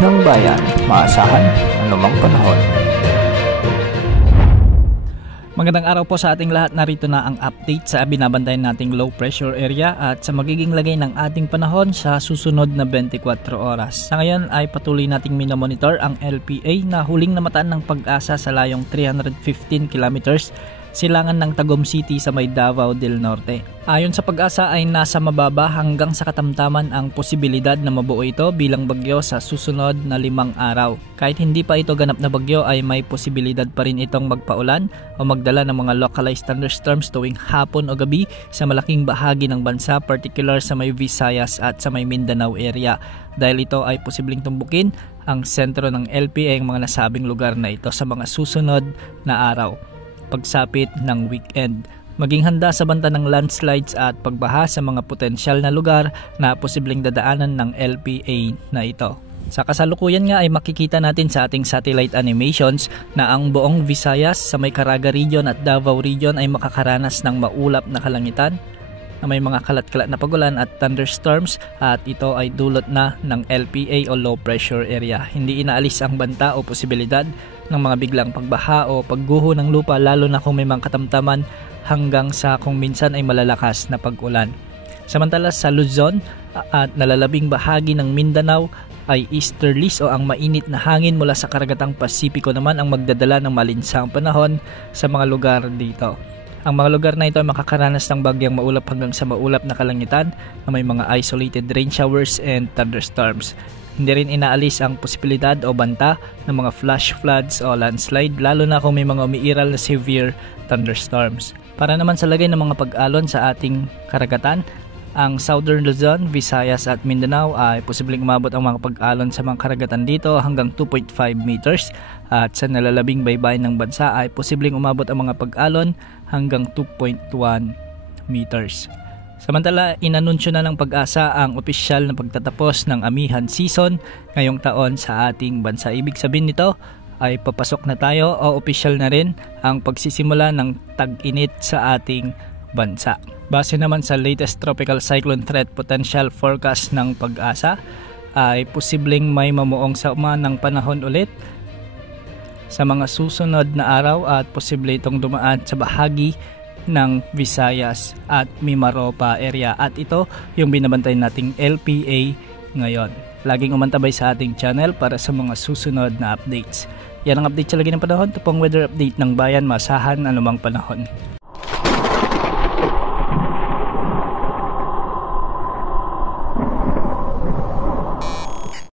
ng bayan, maasahan anumang panahon. Magandang araw po sa ating lahat. Narito na ang update sa binabantayan nating low pressure area at sa magiging lagay ng ating panahon sa susunod na 24 oras. Sa ngayon ay patuloy nating minomonitor ang LPA na huling namataan ng Pag-asa sa layong 315 kilometers silangan ng Tagum City sa may Davao del Norte. Ayon sa Pag-asa ay nasa mababa hanggang sa katamtaman ang posibilidad na mabuo ito bilang bagyo sa susunod na 5 araw. Kahit hindi pa ito ganap na bagyo ay may posibilidad pa rin itong magpaulan o magdala ng mga localized thunderstorms tuwing hapon o gabi sa malaking bahagi ng bansa, particular sa may Visayas at sa may Mindanao area. Dahil ito ay posibleng tumbukin ang sentro ng LPA ang mga nasabing lugar na ito sa mga susunod na araw. Pagsapit ng weekend, maging handa sa banta ng landslides at pagbaha sa mga potensyal na lugar na posibleng dadaanan ng LPA na ito. Sa kasalukuyan nga ay makikita natin sa ating satellite animations na ang buong Visayas sa may Caraga region at Davao region ay makakaranas ng maulap na kalangitan na may mga kalat-kalat na pagulan at thunderstorms at ito ay dulot na ng LPA o low pressure area. Hindi inaalis ang banta o posibilidad ng mga biglang pagbaha o pagguho ng lupa lalo na kung may mga katamtaman hanggang sa kung minsan ay malalakas na pag-ulan. Samantala sa Luzon at nalalabing bahagi ng Mindanao ay easterlies o ang mainit na hangin mula sa karagatang Pasipiko naman ang magdadala ng malinsang panahon sa mga lugar dito. Ang mga lugar na ito ay makakaranas ng bagyang maulap hanggang sa maulap na kalangitan na may mga isolated rain showers and thunderstorms. Hindi rin inaalis ang posibilidad o banta ng mga flash floods o landslide lalo na kung may mga umiiral na severe thunderstorms. Para naman sa lagay ng mga pag-alon sa ating karagatan, ang Southern Luzon, Visayas at Mindanao ay posibleng umabot ang mga pag-alon sa mga karagatan dito hanggang 2.5 meters at sa nalalabing baybayin ng bansa ay posibleng umabot ang mga pag-alon hanggang 2.1 meters. Samantala, inanunsyo na ng Pag-asa ang opisyal na pagtatapos ng amihan season ngayong taon sa ating bansa. Ibig sabihin nito ay papasok na tayo o opisyal na rin ang pagsisimula ng tag-init sa ating bansa. Base naman sa latest tropical cyclone threat potential forecast ng Pag-asa ay posibleng may mamuong sama ng panahon ulit sa mga susunod na araw at posible itong dumaan sa bahagi ng Visayas at Mimaropa area at ito yung binabantay nating LPA ngayon. Laging umantabay sa ating channel para sa mga susunod na updates. Yan ang update sa lagi ng panahon, ito pong weather update ng bayan, masahan anumang panahon.